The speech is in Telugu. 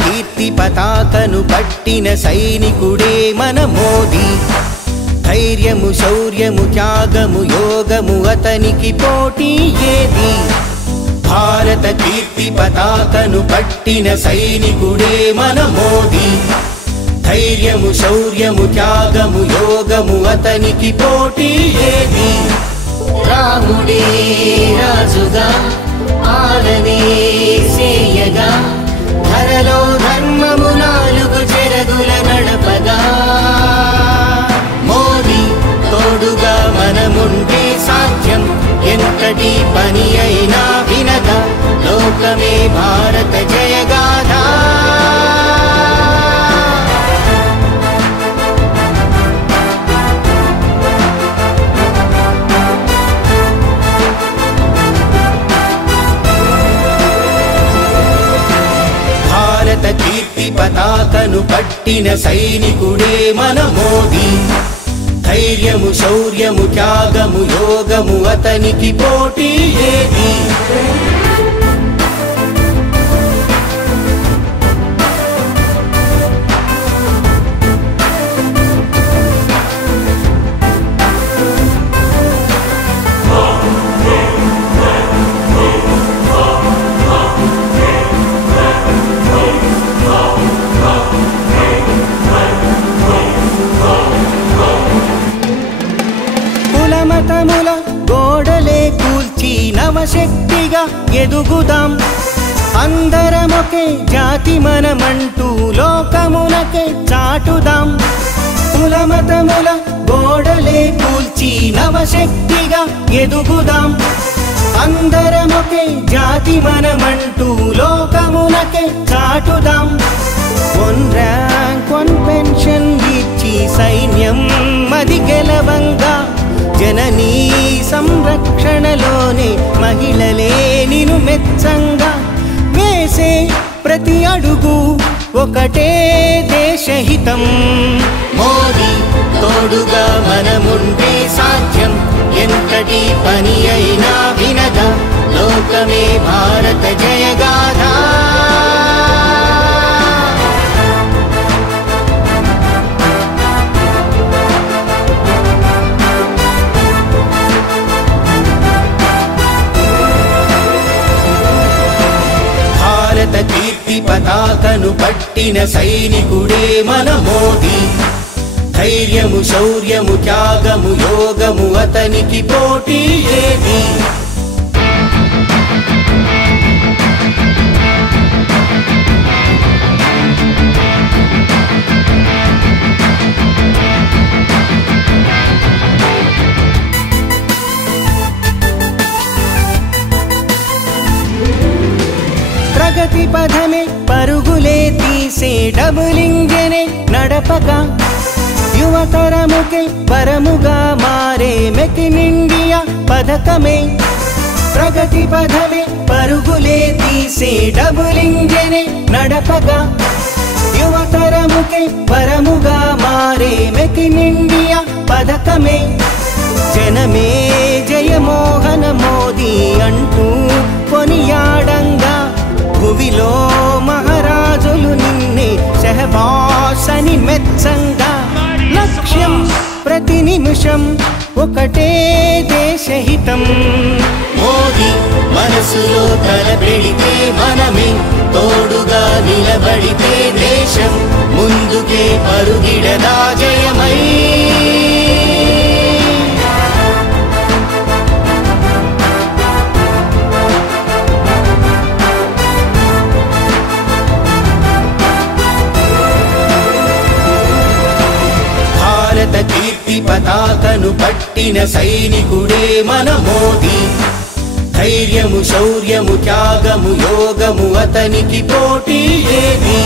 కీర్తి పతాకను పట్టిన సైనికుడే మన మోదీ. ధైర్యము శౌర్యము త్యాగము యోగము అతనికి పోటీ ఏది? భారత కీర్తి పతాకను పట్టిన సైనికుడే మన మోదీ. ధైర్యము శౌర్యము త్యాగము యోగము అతనికి పోటీ ఏది? రాముడే రాజుగా పాలనే సేయగా ధరలో ధర్మము నాలుగు చెరగుల నడపగా మోదీ తోడుగా మనముంటే సాధ్యం ఎంతటి పని అయినా వినగా లోకమే భారత జయగాథ. కీర్తి పతాకను పట్టిన సైనికుడే మన మోదీ. ధైర్యము శౌర్యము త్యాగము యోగము అతనికి పోటీ ఏది? మతముల గోడలే కూల్చి నవశక్తిగా ఎదుగుదాం. అందరమొకే జాతి మనమంటూ లోకమునకే చాటుదాం. కులమతముల గోడలే కూల్చి నవశక్తిగా ఎదుగుదాం. అందరమొకే జాతి మనమంటూ లోకమునకే చాటుదాం. 1 ర్యాంక్ 1 పెన్షన్ ఇచ్చి సైన్యం మది గెలవంగా జననీ సంరక్షణలోనే మహిళలే నిను మెచ్చంగా వేసే ప్రతి అడుగు ఒకటే దేశహితం. మోదీ తోడుగా మనముంటే సాధ్యం ఎంతటి పని అయినా వినగా లోకమే భారత జయగాథ. కీర్తి పతాకను పట్టిన సైనికుడే మన మోదీ. ధైర్యము శౌర్యము త్యాగము యోగము అతనికి పోటీ ఏది? ప్రగతి పథమే పరుగులే తీసే డబుల్ ఇంజనే నడపగా యువతరముకే వరముగా మారే మేక్ ఇన్ ఇండియా పథకమే. ప్రగతి పథమే పరుగులే తీసే డబుల్ ఇంజనే నడపగా యువతరముకే వరముగా మారే మేక్ ఇన్ ఇండియా పథకమే. జనమే జయమోహన మోదీ అంటూ కొనియాడంగా భువిలో మహారాజులు నిన్నే షహబాసని మెచ్చంగా లక్ష్యం ప్రతి నిమిషం ఒకటే దేశహితం. మోదీ మనసులో తలపెడితే మనమే తోడుగా నిలబడితే దేశం ముందుకే పరుగిడదా జయమై. కీర్తి పతాకను పట్టిన సైనికుడే మన మోదీ. ధైర్యము శౌర్యము త్యాగము యోగము అతనికి పోటీ ఏది?